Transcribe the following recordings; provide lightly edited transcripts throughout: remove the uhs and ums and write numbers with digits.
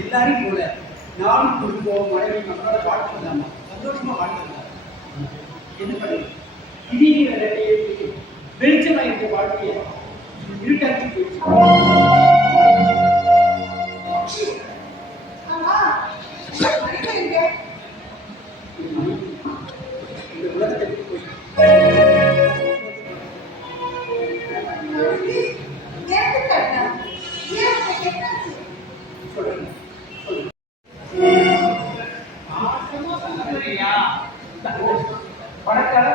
எல்லாரையும் போல நானும் குடும்பம் மனைவி மக்களோட வாழ்க்கை சந்தோஷமா வாழ்க்கை என்ன பண்ணுறது திடீர்னு வெளிச்சமாக இருக்க வாழ்க்கையை இருட்டாக்கி போயிடுச்சு. இந்த உலகத்தை போய் பணக்கார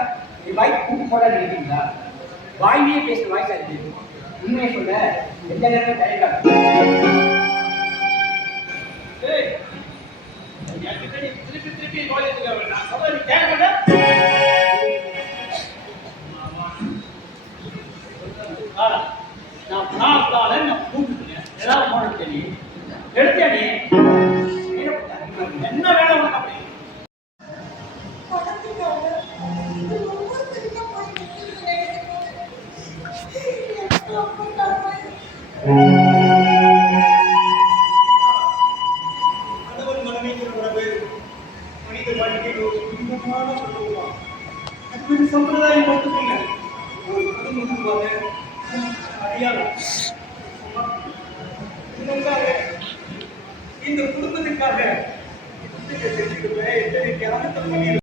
வாய் கூட்டு போட நினைக்கிறீங்களா? வாயிலே பேசுற வாய்ஸ் ஆகிடுது. உண்மையை சொல்ல எந்த நேரமும் தயங்காது. திருப்பி திருப்பி நான் சொல்றது கேட்க நான் கூப்பிட்டுட்டேன். ஏதாவது போன தெரியும் எடுத்தேனே என்ன வேலை உனக்கு அப்படி கணவன் மனைவிங்கிற உறவு மனித வாழ்க்கையில் ஒரு இன்பமான சொல்லுவான். அது சம்பிரதாயம் மட்டுமில்லை, ஒரு குடும்பமாக அடையாளம். இந்த குடும்பத்துக்காக